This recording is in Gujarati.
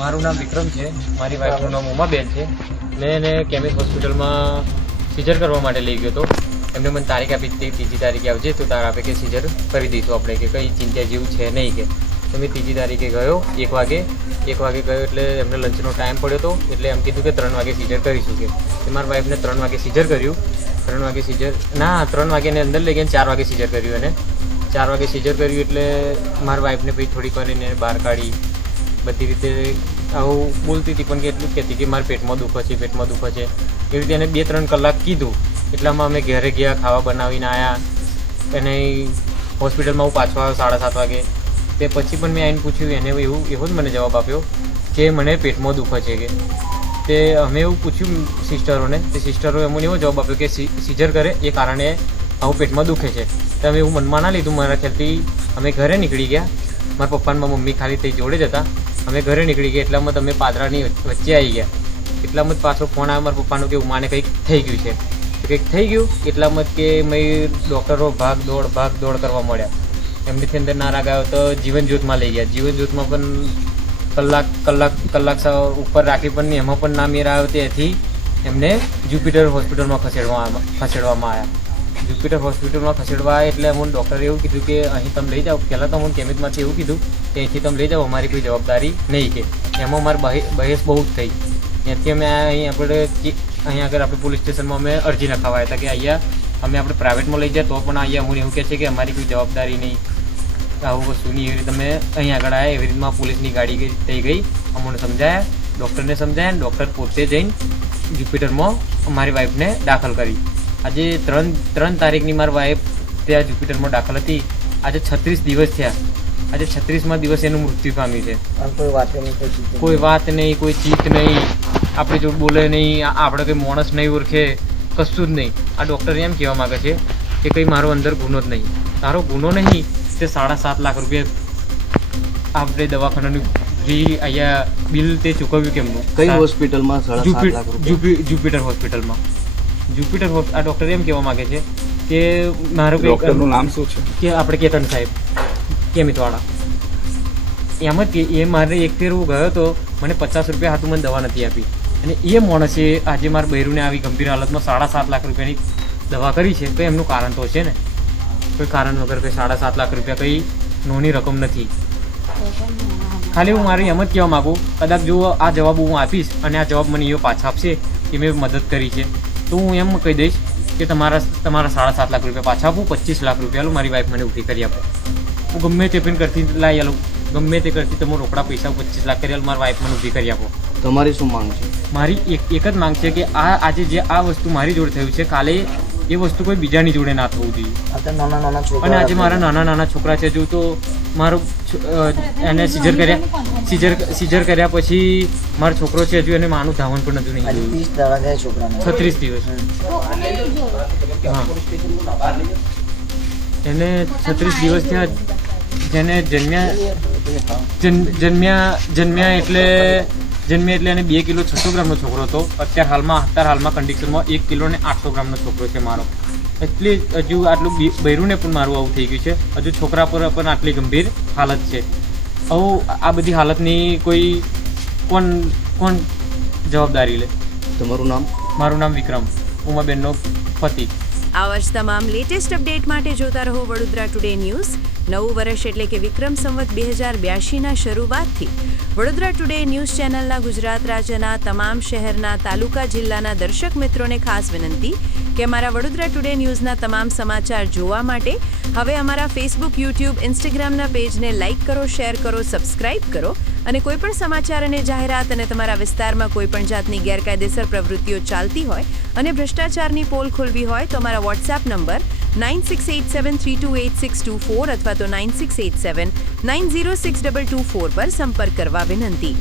મારું નામ વિક્રમ છે, મારી વાઈફનું નામ ઉમાબેન છે. મેં એને કેમિક હોસ્પિટલમાં સિઝર કરવા માટે લઈ ગયો હતો. એમને મને તારીખ આપી હતી, ત્રીજી તારીખે આવજે તો તાર આપે કે સિઝર કરી દઈશું આપણે, કે કંઈ ચિંતા જેવું છે નહીં કે. તો મેં ત્રીજી તારીખે ગયો 1 વાગે ગયો એટલે એમને લંચનો ટાઈમ પડ્યો હતો એટલે એમ કીધું કે 3 વાગે સિઝર કરીશું કે મારા વાઈફને 3 વાગે સિઝર કર્યું. 3 વાગે સિઝર ના 3 વાગ્યાને અંદર લઈ ગયા, 4 વાગે સિઝર કર્યું એને. 4 વાગે સિઝર કર્યું એટલે મારા વાઈફને પછી થોડી કરીને બહાર કાઢી બધી રીતે આવું બોલતી હતી, પણ કે એટલું જ કહેતી કે મારા પેટમાં દુખે છે એવી રીતે એને 2-3 કલાક કીધું. એટલામાં અમે ઘરે ગયા, ખાવા બનાવીને આવ્યા અને હોસ્પિટલમાં હું પાછો આવ્યો 7:30 વાગે. તે પછી પણ મેં આવીને પૂછ્યું, એને એવો જ મને જવાબ આપ્યો કે મને પેટમાં દુખે છે કે. તે અમે એવું પૂછ્યું સિસ્ટરોને, તે સિસ્ટરોએ અમને એવો જવાબ આપ્યો કે સિઝર કરે એ કારણે આવું પેટમાં દુખે છે. તો અમે એવું મનમાં ના લીધું. મારા ખ્યાલથી અમે ઘરે નીકળી ગયા. મારા પપ્પા અને મમ્મી ખાલી તે જોડે જ હતા. અમે ઘરે નીકળી ગયા એટલામાં તમે પાદરાની વચ્ચે આવી ગયા. એટલામાં જ પાછો ફોન આવ્યો મારા પપ્પાનો કે ઉમાને કંઈક થઈ ગયું છે. કંઈક થઈ ગયું એટલામાં જ કે મેં ડૉક્ટરો ભાગ દોડ કરવા મળ્યા. એમની અંદર ના રાગાયો તો જીવનજ્યોતમાં લઈ ગયા. જીવનજ્યોતમાં પણ કલાક ઉપર રાખી પણ એમાં પણ ના મેર આવ્યો. તેથી એમને જ્યુપિટર હોસ્પિટલમાં ખસેડવામાં આવ્યા. જ્યુપિટર હોસ્પિટલમાં ખસેડવા એટલે અમને ડૉક્ટરે એવું કીધું કે અહીં તમે લઈ જાઓ. પહેલાં તો અમને કેમિકમાંથી એવું કીધું કે અહીંથી તમે લઈ જાઓ, અમારી કોઈ જવાબદારી નહીં કે. એમાં મારી બહેસ બહુ જ થઈ. ત્યાંથી અમે અહીં આગળ આપણે પોલીસ સ્ટેશનમાં અમે અરજી લખાવ્યા હતા કે અહીંયા આપણે પ્રાઇવેટમાં લઈ જાય તો પણ અહીંયા અમને એવું કહે છે કે અમારી કોઈ જવાબદારી નહીં, આવું વસ્તુની. એવી રીતે અમે અહીં આગળ આવ્યા. એવી રીતમાં પોલીસની ગાડી થઈ ગઈ. અમને સમજાયા, ડૉક્ટરને સમજાયા. ડૉક્ટર પોતે જઈને જ્યુપિટરમાં મારી વાઈફને દાખલ કરી. આજે 3 તારીખની મારી વાઈફ ત્યાં જ્યુપિટરમાં દાખલ હતી. આજે 36 દિવસ થયા. આજે 36મા દિવસે એનું મૃત્યુ પામ્યું છે. કોઈ વાત નહીં, કોઈ ચીત નહીં, આપણે જો બોલે નહીં, આપણે કંઈ માણસ નહીં ઓળખે, કશું જ નહીં. આ ડૉક્ટર એમ કહેવા માગે છે કે કંઈ મારો અંદર ગુનો જ નહીં. તારો ગુનો નહીં, તે 7.5 લાખ રૂપિયા આપણે દવાખાનાનું ફ્રી અહીંયા બિલ તે ચૂકવ્યું કેમનું? કઈ હોસ્પિટલમાં? જ્યુપિટર હોસ્પિટલમાં. આ ડૉક્ટર એમ કહેવા માગે છે કે મારું ડૉક્ટરનું નામ શું છે? કે આપણે કેતન સાહેબ કેમિતવાળા. એમ જ કે એ મારે એક ફેર હું ગયો હતો, મને 50 રૂપિયા હાથું મને દવા નથી આપી. અને એ માણસે આજે મારા બૈરુને આવી ગંભીર હાલતમાં 7.5 લાખ રૂપિયાની દવા કરી છે. તો એમનું કારણ તો છે ને, કોઈ કારણ વગર કંઈ 7.5 લાખ રૂપિયા કંઈ નોની રકમ નથી. ખાલી હું મારી એમ જ કહેવા માગું, કદાચ જો આ જવાબ હું આપીશ અને આ જવાબ મને એવો પાછા આપશે કે મેં મદદ કરી છે, તો હું એમ કહી દઈશ કે તમારા 7.5 લાખ રૂપિયા પાછા આપું, 25 લાખ રૂપિયા મારી વાઈફ મને ઊભી કરી આપો. હું ગમે તે પણ કરતી લાવી આલું, ગમે તે કરતી તમે રોકડા પૈસા 25 લાખ કરી મારી વાઈફ મને ઊભી કરી આપો. તમારી શું માંગ છે? મારી એક જ માંગ છે કે આજે જે આ વસ્તુ મારી જોડે થયું છે, કાલે એ વસ્તુ કોઈ બીજાની જોડે ના થવું જોઈએ. અને આજે મારા નાના છોકરા છે. જો તો મારું એને સિઝર કર્યા પછી મારો છોકરો છે, હજુ એને માનું ધાવણ પણ નથી નહીં. 36 દિવસ. હા, એને 36 દિવસ થયા. જેને જન્મ્યા એટલે એને 2 કિલો 600 ગ્રામનો છોકરો હતો. અત્યારે હાલમાં કન્ડિશનમાં 1 કિલો ને 800 ગ્રામનો છોકરો છે મારો. એટલે હજુ આટલું બૈરુને પણ મારું આવું થઈ ગયું છે. હજુ છોકરા પર પણ આટલી ગંભીર હાલત છે. આવું આ બધી હાલતની કોણ જવાબદારી લે? તમારું નામ? મારું નામ વિક્રમ, ઉમાબેનનો પતિ. આવા જ તમામ લેટેસ્ટ અપડેટ માટે જોતા રહો વડોદરા ટુડે ન્યૂઝ. નવું વર્ષ એટલે કે વિક્રમ સંવત 2082ના શરૂઆતથી વડોદરા ટુડે ન્યૂઝ ચેનલના ગુજરાત રાજ્યના તમામ શહેરના, તાલુકા, જિલ્લાના દર્શક મિત્રોને ખાસ વિનંતી કે અમારા વડોદરા ટુડે ન્યૂઝના તમામ સમાચાર જોવા માટે હવે અમારા ફેસબુક, યુટ્યુબ, ઇન્સ્ટાગ્રામના પેજને લાઇક કરો, શેર કરો, સબસ્ક્રાઇબ કરો. અને કોઈપણ સમાચાર અને જાહેરાત અને તમારા વિસ્તારમાં કોઈપણ જાતની ગેરકાયદેસર પ્રવૃત્તિઓ ચાલતી હોય અને ભ્રષ્ટાચારની પોલ ખોલવી હોય તો અમારા વોટ્સએપ નંબર 9687328624 અથવા તો 9687906224 પર સંપર્ક કરવા વિનંતી.